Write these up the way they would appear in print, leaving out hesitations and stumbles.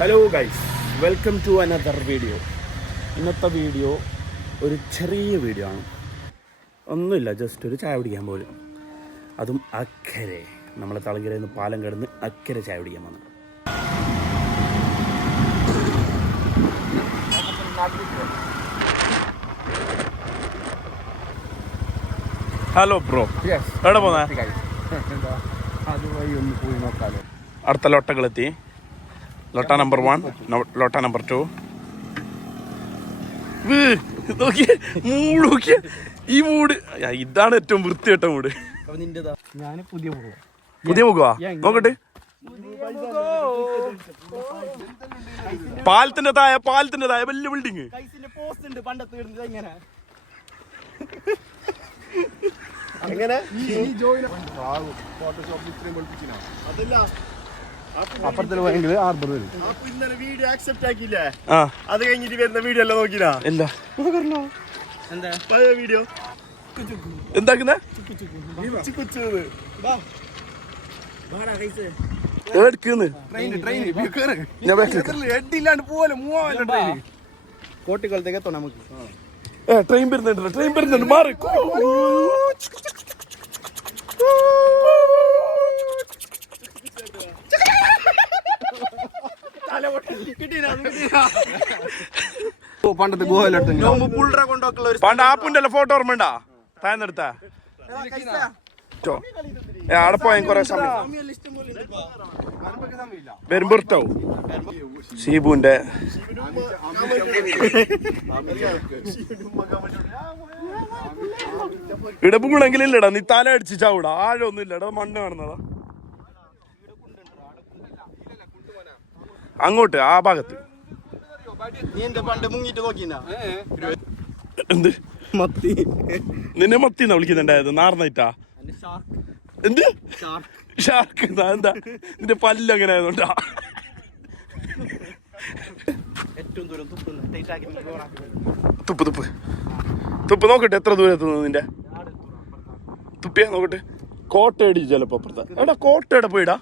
Hello guys, welcome to another video. ഇന്നത്തെ video ഒരു ചെറിയ വീഡിയോ ആണ്. ഒന്നുമില്ല, ജസ്റ്റ് ഒരു ചായ കുടിക്കാൻ പോലും. അതും അക്കരെ, നമ്മളെ തളങ്കരയിൽ നിന്ന് പാലം കിടന്ന് അക്കരെ ചായ കുടിക്കാൻ വന്നു. ഹലോ ബ്രോ, എവിടെ പോന്നെ? അതുവഴി ഒന്ന് പോയി നോക്കാലോ. അടുത്ത ലോട്ടകളെത്തി. ലോട്ട നമ്പർ 1, ലോട്ട നമ്പർ 2. നോക്കിയേ മൂട്, നോക്കിയേ ഈ മൂട്. ഇതാണ് ഏറ്റവും വൃത്തികെട്ട മൂട്. ഞാൻ പുതിയ മുഖവാ നോക്കട്ടെ. പാലത്തിന്റെ തായ വലിയ ബിൽഡിങ്. അപ്പുറത്തിൽ പോയെങ്കിൽ 600 വരും. വീഡിയോ ആക്സെപ്റ്റ് ആക്കിയില്ലേ? അത് കഴിഞ്ഞിട്ട് വരുന്ന വീഡിയോ എല്ലാം നോക്കിനാ? എന്താ പഴയ വീഡിയോ എന്താക്കുന്ന എഡില്ലാണ്ട് പോലെ കോട്ടിക്കൊളത്തേക്ക് എത്തണം നമുക്ക്. ട്രെയിൻ വരുന്നുണ്ട് മാറി. പണ്ടത്തെ ഗോവയിലെടുത്ത പണ്ട് ആപ്പിന്റെ ഫോട്ടോ ഓർമ്മണ്ടാ? താഴ്ന്നെടുത്ത അവിടെ പോയ കൊറേ സമയം വരുമ്പോട്ടാവും. ഷീബുന്റെ ഇടപൂണെങ്കിലും ഇല്ലടാ, നീ തല അടിച്ച് ചാവൂടാ. ആഴൊന്നും ഇല്ലടാ, മണ്ണ് കാണുന്നതാ. അങ്ങോട്ട് ആ ഭാഗത്ത് എന്ത് മത്തി, നിന്നെ മത്തിന്നാ വിളിക്കുന്നുണ്ടായത്? നാർന്നായിട്ടാ? എന്ത് ഷാർക്ക്? എന്താ നിന്റെ പല്ല് അങ്ങനെ ആയതുകൊണ്ടാ? തുപ്പ് നോക്കട്ടെ എത്ര ദൂരം എത്തുന്നു നിന്റെ തുപ്പിയാ നോക്കട്ടെ. കോട്ടയടി ചിലപ്പോ അപ്പുറത്താ. എടാ കോട്ടയുടെ പോയിടാ.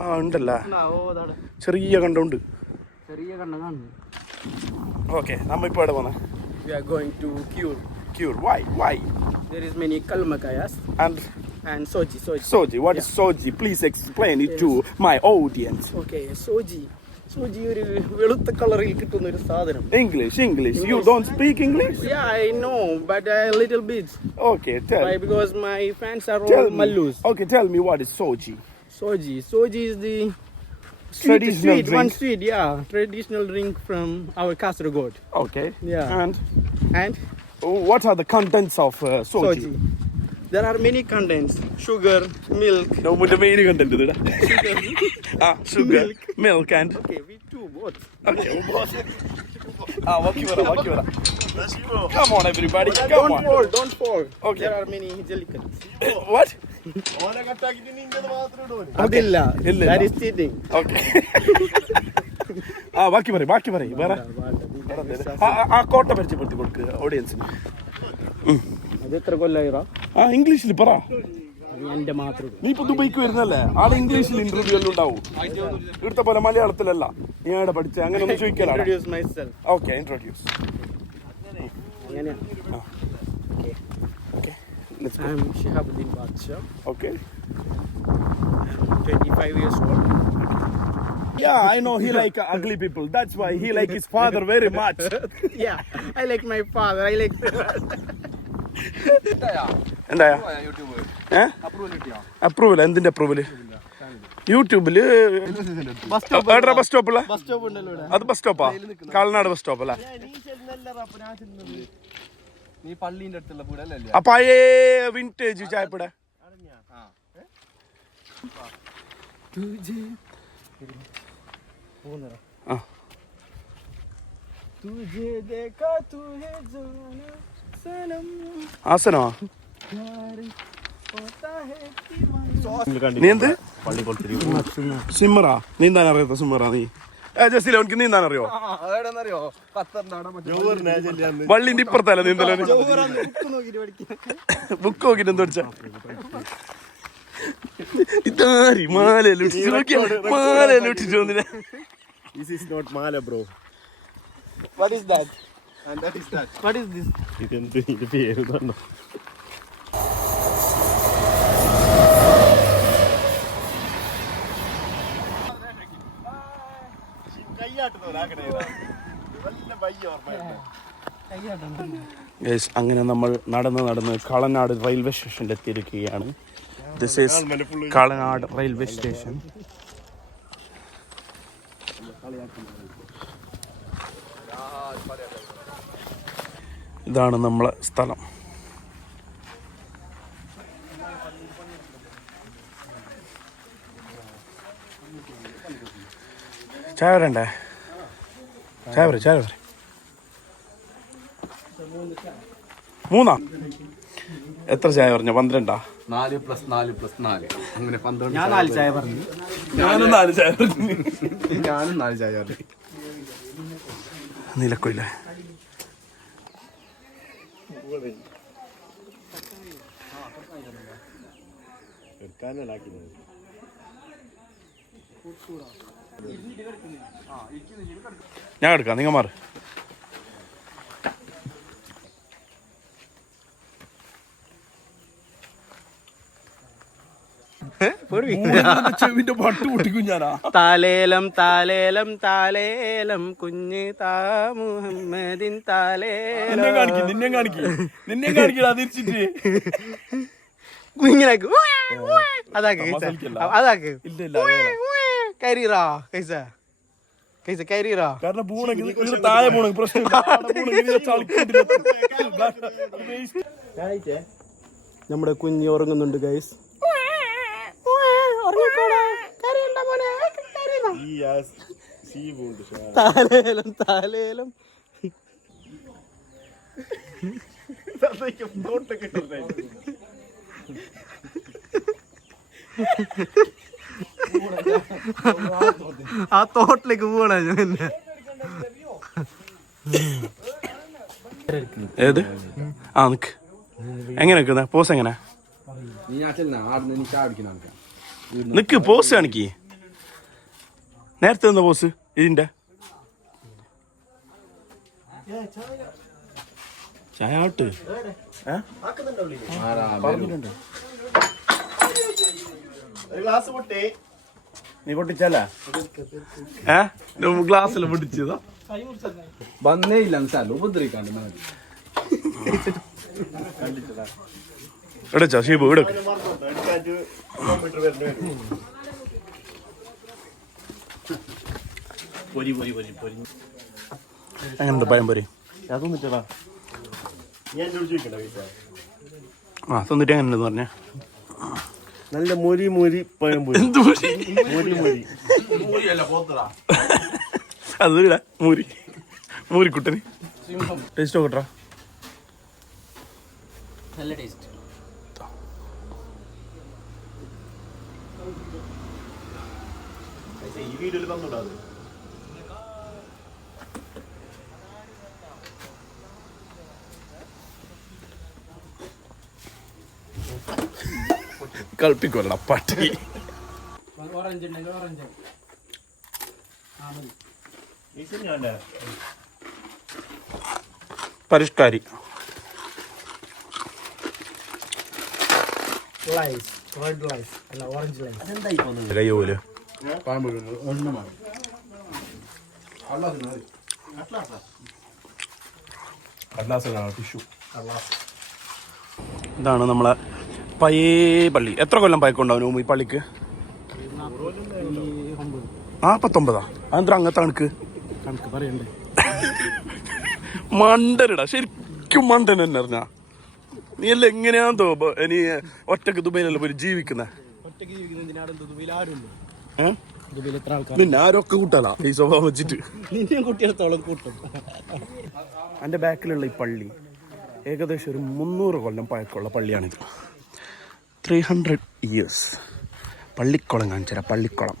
ആ ഉണ്ടല്ല, ചെറിയ കണ്ടുണ്ട്. ഓക്കെ, നമ്മ ഇപ്പൊ എവിടെ പോന്നെ? We are going to Cure. Why? There is many kalmakayas and soji. What is soji? Please explain it to my audience. Okay, soji ഒരു വെളുത്ത കളറിൽ കിട്ടുന്ന ഒരു സാധനം. English. You don't speak English? Yeah, I know, but a little bit. Okay, tell. Why? Because my fans are all Mallus. Okay, tell me what is soji. Soji is the Traditional sweet, drink. one sweet, yeah, traditional drink from our Kasaragod. Okay. Yeah. And what are the contents of soji? There are many contents: sugar, milk. No, but the main content is sugar, milk, and okay, we do both. okay, both. Walk. Come on, everybody. Come on. Don't fall. Okay. There are many jellycats. What? Adilla. Illa. That is cheating. Okay. ബാക്കി പറയും വേറെ. ആ കോട്ട പരിചയപ്പെടുത്തി കൊടുക്കുക ഓഡിയൻസിന്. അത് എത്ര കൊല്ലായിറാ? ഇംഗ്ലീഷിൽ പറ. എന്റെ മാത്രം. നീ ഇപ്പൊ ദുബൈക്ക് വരുന്നല്ലേ, ആടെ ഇംഗ്ലീഷിൽ ഇന്റർവ്യൂ എല്ലാം ഉണ്ടാവും. ഇവിടുത്തെ പോലെ മലയാളത്തിലല്ല. നീ എവിടെ പഠിച്ച അങ്ങനെ ഒന്നും ചോദിക്കല. Introduce myself. Okay, introduce. അങ്ങനെയാ. Okay. Let's go. I'm Shihabuddin Badsha. Okay. I'm 25 years old. Yeah, I know he like ugly people. That's why he like his father very much. Yeah, I like my father. I like എന്താ approval? എന്തിന്റെ approval? യൂട്യൂബില് bus സ്റ്റോപ്പുള്ള അത് bus സ്റ്റോപ്പാ? കാളനാട് bus stop അല്ല? ആ പഴയ vintage ചായപ്പട. ആസനമാ? നീ എന്ത് സിമ്മറാ? നീന്താൻ അറിയാത്ത സിമ്മറാ നീ? ജസീല, അവനക്ക് നീന്താൻ അറിയോ? വള്ളിന്റെ ഇപ്പുറത്തല്ല നീന്തല. ബുക്ക് നോക്കിട്ട് എന്താ പഠിച്ച? ഇതാരി മാലയിലിട്ടിട്ട് നോക്കിയാ മാലയിലിട്ടിട്ട് വന്നില്ല. This is not mala, bro. What is that? And that is that. What is this? ഇതെന്ത് ഇത് പേര് തന്നെ. അങ്ങനെ നമ്മൾ നടന്ന് കളനാട് റെയിൽവേ സ്റ്റേഷനിൽ എത്തിയിരിക്കുകയാണ്. This is Kalanad railway station. ഇതാണ് നമ്മളെ സ്ഥലം. ചായ വരണ്ടേ? ചായ വരെ 3 എത്ര ചായ പറഞ്ഞ? 12. 4 + 4 + 4 അങ്ങനെ 12. ഞാൻ 4 ചായ പറഞ്ഞു. ഞാനും 4 ചായ പറഞ്ഞു. ഞാനും 4 ചായ പറഞ്ഞു. നീലക്കൊയില്ലേ? ഞാൻ എടുക്കാം, നിങ്ങൾ മാറ്. ചെവിന്റെ പട്ട് പൊട്ടിക്കും ഞാനാ. താലേലം താലേലം താലേലം കുഞ്ഞ് താ മുഹമ്മദിൻ താലേലം. നിന്നെ കാണിക്കടാ തിരിച്ചിട്ട്. ഇങ്ങനെ അതാക്ക് കരിറാ കൈസ കരിറാ. കാരണം താഴെ പോണെങ്കിൽ പ്രശ്നമില്ല. നമ്മുടെ കുഞ്ഞ് ഉറങ്ങുന്നുണ്ട് ഗൈസ്. താലേലം താലേലം. ആ തോട്ടിലേക്ക് പോകണ പിന്നെ. ഏത്? ആ നിക്ക്. എങ്ങനെ നിക്കുന്ന പോസ്? എങ്ങനെ നിക്ക്? പോസ് കാണിക്ക്. നേരത്തെ നിന്ന പോസ് ഇതിന്റെ. ചായ ആട്ട് പറഞ്ഞിട്ടുണ്ട്. നീ പൊട്ടിച്ചല്ല? ഗ്ലാസ്സിൽ പൊട്ടിച്ചതാ. വന്നേ ഇല്ല ഉപദ്രവിക്കാണ്ട് എടച്ചാ ഷീബു ഇടക്ക്. എങ്ങനെയുണ്ട് പഴം പൊരി? അതൊന്നിട്ടാ ഞാൻ ചോദിക്കണ്ട. ആ തന്നിട്ട് എങ്ങനെയുണ്ടെന്ന് പറഞ്ഞ? നല്ല മൊരി പഴം പൊരി. എന്ത് പൊരി? അത് ഇടാ മൂരിക്കുട്ടന്. ടേസ്റ്റ് നോക്കട്ടാ. നല്ല ടേസ്റ്റ്. ഈ വീഡിയോയിൽ തന്നുണ്ടാവും. കളിപ്പിക്കുമല്ല പട്ടി. പരിഷ്കാരി കയ്യോല് ടിഷ്യൂ. ഇതാണ് നമ്മളെ പയ്യേ പള്ളി. എത്ര കൊല്ലം പഴക്കമുണ്ടാവും ഈ പള്ളിക്ക്? 49. അതെന്താ അങ്ങനത്തെ കണക്ക് പറയണ്ടേ? മണ്ടനടാ, ശരിക്കും മണ്ടൻ തന്നെ അറിഞ്ഞാ. നീ എല്ലാം എങ്ങനെയാന്ന് തോന്നുമ്പോ ഇനി ഒറ്റക്ക് ദുബൈയിലല്ല പോയി ജീവിക്കുന്ന. നിന്നെ ആരൊക്കെ കൂട്ടാലാ ഈ സ്വഭാവം വെച്ചിട്ട്. കുട്ടികളത്തോളം കൂട്ടും. എൻ്റെ ബാക്കിലുള്ള ഈ പള്ളി ഏകദേശം ഒരു 300 കൊല്ലം പഴക്കമുള്ള പള്ളിയാണിത്. 300 years. പള്ളിക്കുളം കാണിച്ചുതരാം. പള്ളിക്കുളം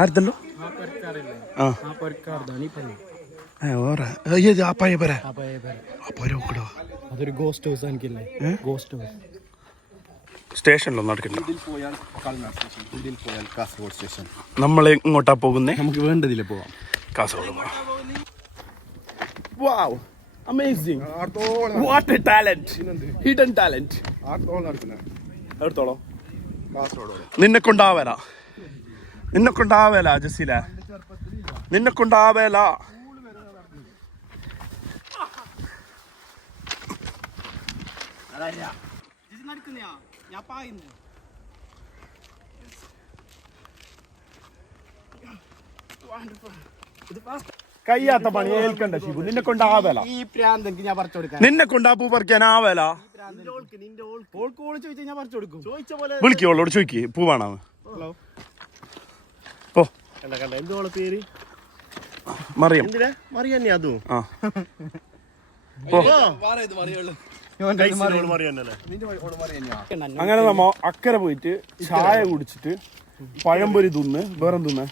ആരുതല്ലോ? അതൊരു ഗോസ്റ്റ് ഹൗസ് എനിക്കില്ലേ ഗോസ്റ്റ് ഹൗസ് സ്റ്റേഷനിലൊന്നും നടക്കില്ല. ഇതിൽ പോയാൽ കാൽനാട് സ്റ്റേഷൻ, ഇതിൽ പോയാൽ കാസർഗോഡ് സ്റ്റേഷൻ. നമ്മൾ ഇങ്ങോട്ടാ പോകുന്നേ? നമുക്ക് വേണ്ടതില്ലേ പോവാം. കാസർഗോഡ് പോവാം. Wow, amazing. What a talent. Hidden talent. എടുത്തോളോ. നിന്നെ കൊണ്ടാവേല ജസീല, നിന്നെ കൊണ്ടാവേല. കയ്യാത്ത പണി ഏൽക്കണ്ട ശിവു, നിന്നെ കൊണ്ടാവേല. ഈ പ്രാന്ത് എനിക്ക് ഞാൻ പറിച്ചു കൊടുക്കാം. നിന്നെ കൊണ്ടാ പൂ പറിക്കാനാവേല. ഓൾക്ക് ഓള് ചോദിച്ചാൽ ഞാൻ പറിച്ചു കൊടുക്കും. ചോദിച്ച പോലെ വിളിക്കോളോട് ചോദിക്ക് പൂവാണോ. ഓ കണ്ട എന്തോളെ പേര് മറിയം. എന്തിനാ മറിയന്നെ അതും ആ അങ്ങനെ നമ്മ അക്കരെ പോയിട്ട് ചായ കുടിച്ചിട്ട് പഴംപൊരി തിന്ന് വേറെ തിന്ന്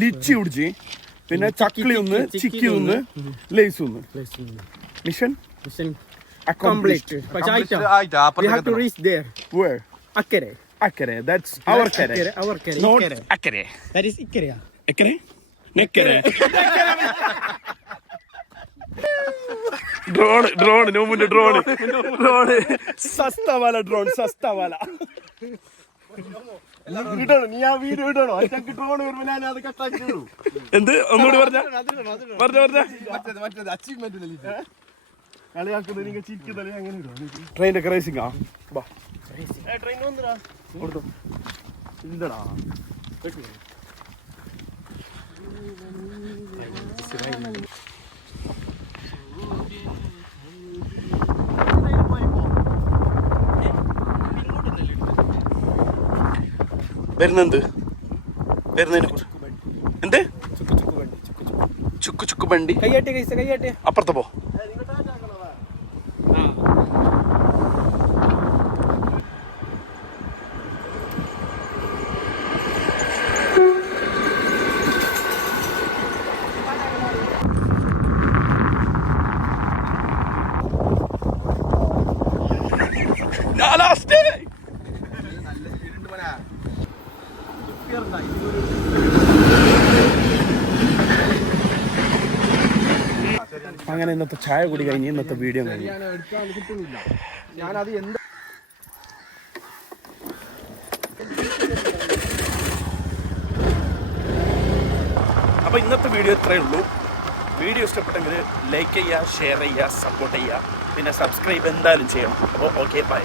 ലിച്ചി കുടിച്ച് പിന്നെ ചക്കിളി ഒന്ന് ചിക്കി തിന്ന് ലേസ് തിന്ന്. Mission Complete. But we have to reach there. Where? Akkere. Akkere. That's our kere. Our kere. Not Ikkere. Akkere. That is Ikkere. Ekkere? Nekkere. Drone. No munde drone. Sasta wala drone. ഇടണോ നീ ആ video ഇടണോ? അതൊക്കെ drone വരുമ്പോ ഞാൻ അത് കട്ടാക്കി ഇടും. എന്ത് ഒന്നുകൂടി പറഞ്ഞ കളിയാക്കുന്നത് നിങ്ങൾ ചിരിക്കുന്നല്ലേ അങ്ങനെ ഇടും. ട്രെയിൻ്റെ റേസിംഗ് ആ ട്രെയിൻ വന്നിടാ ഇല്ലടാ. വരുന്നെന്ത് എന്ത് ചുക്ക് ബണ്ടി കയ്യാട്ടെ അപ്പുറത്ത് പോ. അങ്ങനെ ഇന്നത്തെ ചായ കുടി കഴിഞ്ഞ് ഇന്നത്തെ വീഡിയോ കഴിഞ്ഞു. ഞാനത് എന്ത് അപ്പോൾ ഇന്നത്തെ വീഡിയോ ഇത്രയേ ഉള്ളൂ. വീഡിയോ ഇഷ്ടപ്പെട്ടെങ്കിൽ ലൈക്ക് ചെയ്യുക, ഷെയർ ചെയ്യുക, സപ്പോർട്ട് ചെയ്യുക, പിന്നെ സബ്സ്ക്രൈബ് എന്തായാലും ചെയ്യണം. അപ്പോൾ ഓക്കെ ബൈ.